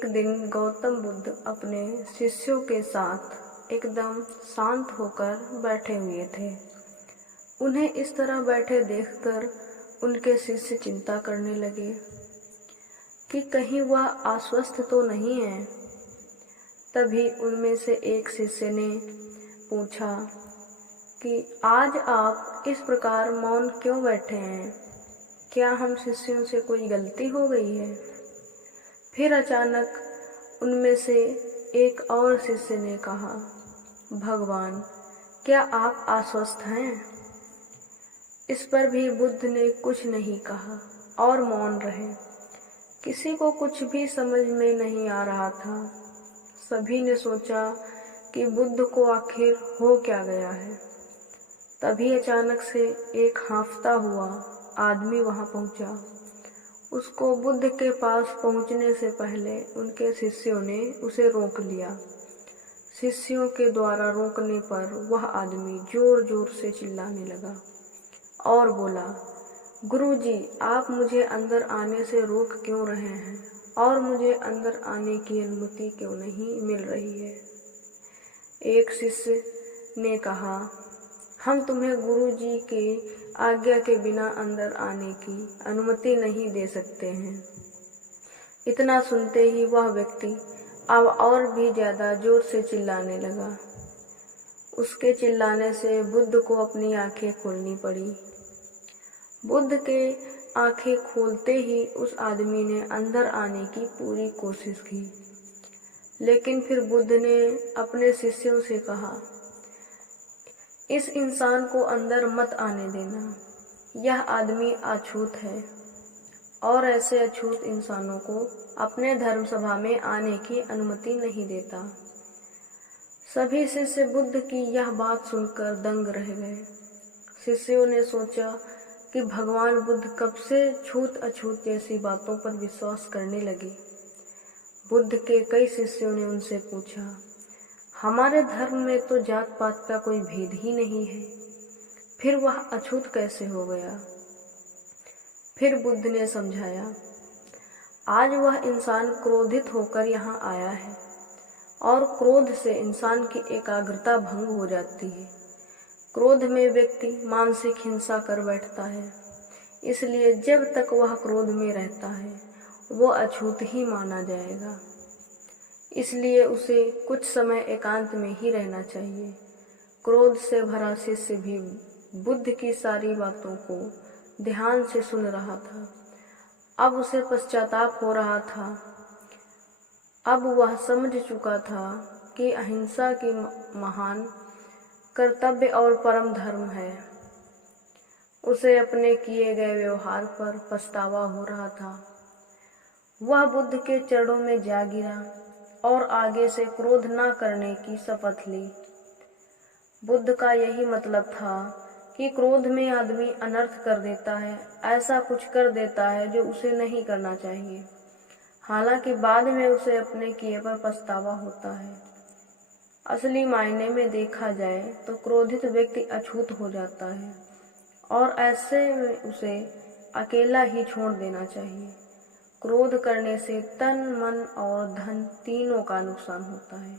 एक दिन गौतम बुद्ध अपने शिष्यों के साथ एकदम शांत होकर बैठे हुए थे। उन्हें इस तरह बैठे देखकर उनके शिष्य चिंता करने लगे कि कहीं वह अस्वस्थ तो नहीं है। तभी उनमें से एक शिष्य ने पूछा कि आज आप इस प्रकार मौन क्यों बैठे हैं? क्या हम शिष्यों से कोई गलती हो गई है? फिर अचानक उनमें से एक और शिष्य ने कहा, भगवान, क्या आप अस्वस्थ हैं? इस पर भी बुद्ध ने कुछ नहीं कहा और मौन रहे। किसी को कुछ भी समझ में नहीं आ रहा था। सभी ने सोचा कि बुद्ध को आखिर हो क्या गया है। तभी अचानक से एक हांफता हुआ आदमी वहां पहुंचा। उसको बुद्ध के पास पहुंचने से पहले उनके शिष्यों ने उसे रोक लिया। शिष्यों के द्वारा रोकने पर वह आदमी जोर जोर से चिल्लाने लगा और बोला, गुरुजी, आप मुझे अंदर आने से रोक क्यों रहे हैं और मुझे अंदर आने की अनुमति क्यों नहीं मिल रही है? एक शिष्य ने कहा, हम तुम्हें गुरुजी के आज्ञा के बिना अंदर आने की अनुमति नहीं दे सकते हैं। इतना सुनते ही वह व्यक्ति अब और भी ज्यादा जोर से चिल्लाने लगा। उसके चिल्लाने से बुद्ध को अपनी आंखें खोलनी पड़ी। बुद्ध के आंखें खोलते ही उस आदमी ने अंदर आने की पूरी कोशिश की, लेकिन फिर बुद्ध ने अपने शिष्यों से कहा, इस इंसान को अंदर मत आने देना। यह आदमी अछूत है और ऐसे अछूत इंसानों को अपने धर्म सभा में आने की अनुमति नहीं देता। सभी शिष्य बुद्ध की यह बात सुनकर दंग रह गए। शिष्यों ने सोचा कि भगवान बुद्ध कब से छूत अछूत जैसी बातों पर विश्वास करने लगे। बुद्ध के कई शिष्यों ने उनसे पूछा, हमारे धर्म में तो जात पात का कोई भेद ही नहीं है, फिर वह अछूत कैसे हो गया? फिर बुद्ध ने समझाया, आज वह इंसान क्रोधित होकर यहाँ आया है और क्रोध से इंसान की एकाग्रता भंग हो जाती है। क्रोध में व्यक्ति मानसिक हिंसा कर बैठता है, इसलिए जब तक वह क्रोध में रहता है वो अछूत ही माना जाएगा। इसलिए उसे कुछ समय एकांत में ही रहना चाहिए। क्रोध से भरा शिष्य भी बुद्ध की सारी बातों को ध्यान से सुन रहा था। अब उसे पश्चाताप हो रहा था। अब वह समझ चुका था कि अहिंसा की महान कर्तव्य और परम धर्म है। उसे अपने किए गए व्यवहार पर पछतावा हो रहा था। वह बुद्ध के चरणों में जा गिरा और आगे से क्रोध न करने की शपथ ली। बुद्ध का यही मतलब था कि क्रोध में आदमी अनर्थ कर देता है, ऐसा कुछ कर देता है जो उसे नहीं करना चाहिए। हालांकि बाद में उसे अपने किए पर पछतावा होता है। असली मायने में देखा जाए तो क्रोधित व्यक्ति अछूत हो जाता है और ऐसे में उसे अकेला ही छोड़ देना चाहिए। क्रोध करने से तन, मन और धन तीनों का नुकसान होता है।